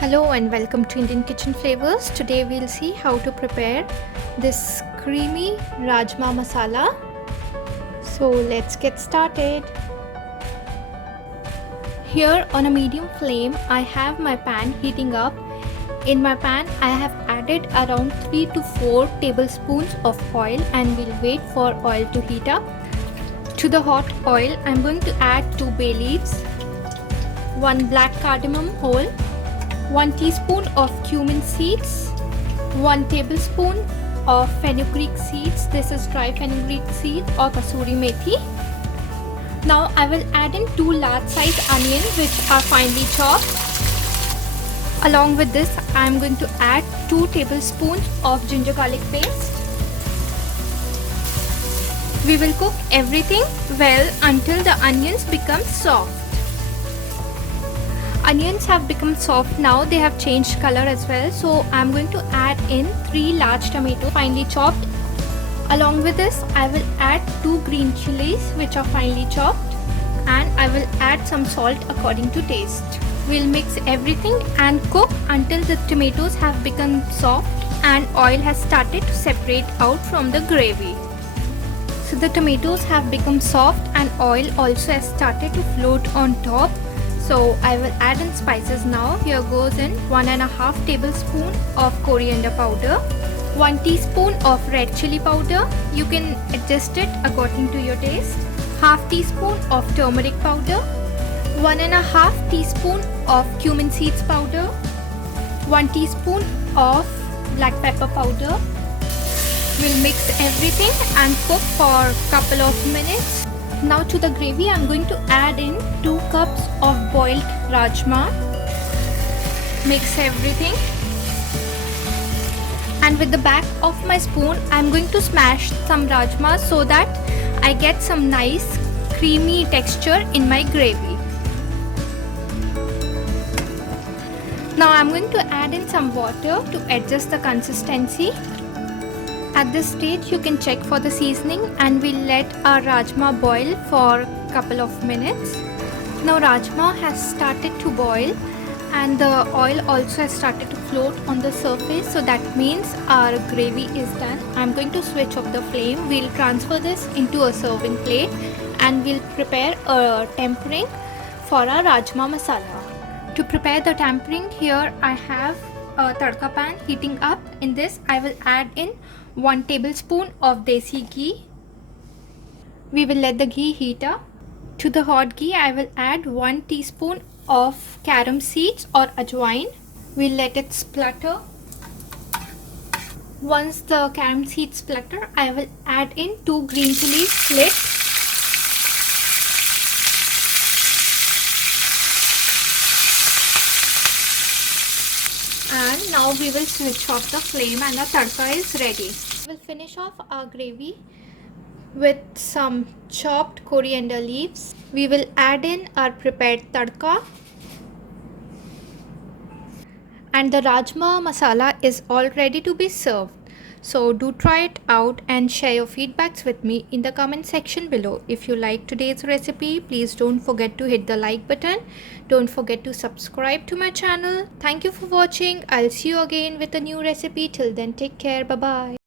Hello and welcome to Indian Kitchen Flavors. Today we'll see how to prepare this creamy Rajma Masala. So let's get started. Here on a medium flame I have my pan heating up. In my pan I have added around 3 to 4 tablespoons of oil and we'll wait for oil to heat up. To the hot oil I'm going to add 2 bay leaves, 1 black cardamom whole, 1 teaspoon of cumin seeds, 1 tablespoon of fenugreek seeds. This is dry fenugreek seed or kasuri methi. Now I will add in 2 large size onions which are finely chopped. Along with this I am going to add 2 tablespoons of ginger garlic paste. We will cook everything well until the onions become soft. Onions have become soft now, they have changed color as well, so I am going to add in 3 large tomatoes finely chopped. Along with this I will add 2 green chilies which are finely chopped, and I will add some salt according to taste. We'll mix everything and cook until the tomatoes have become soft and oil has started to separate out from the gravy. So the tomatoes have become soft and oil also has started to float on top. So I will add in spices now. Here goes in 1.5 tablespoon of coriander powder, 1 teaspoon of red chili powder. You can adjust it according to your taste. Half teaspoon of turmeric powder, 1.5 teaspoon of cumin seeds powder, 1 teaspoon of black pepper powder. We'll mix everything and cook for a couple of minutes. Now to the gravy I am going to add in 2 cups of boiled rajma. Mix everything. And with the back of my spoon I am going to smash some rajma so that I get some nice creamy texture in my gravy. Now I am going to add in some water to adjust the consistency. At this stage you can check for the seasoning and we'll let our rajma boil for a couple of minutes. Now rajma has started to boil and the oil also has started to float on the surface, so that means our gravy is done. I'm going to switch off the flame. We'll transfer this into a serving plate and we'll prepare a tempering for our rajma masala. To prepare the tempering, here I have a tadka pan heating up. In this I will add in 1 tablespoon of desi ghee. We will let the ghee heat up. To the hot ghee I will add 1 teaspoon of carom seeds or ajwain. We'll let it splutter. Once the carom seeds splutter I will add in 2 green chilies split. And now we will switch off the flame and our tadka is ready. We'll finish off our gravy with some chopped coriander leaves. We will add in our prepared tadka. And the Rajma Masala is all ready to be served. So do try it out and share your feedbacks with me in the comment section below. If you like today's recipe, please don't forget to hit the like button. Don't forget to subscribe to my channel. Thank you for watching. I'll see you again with a new recipe. Till then, take care. Bye bye.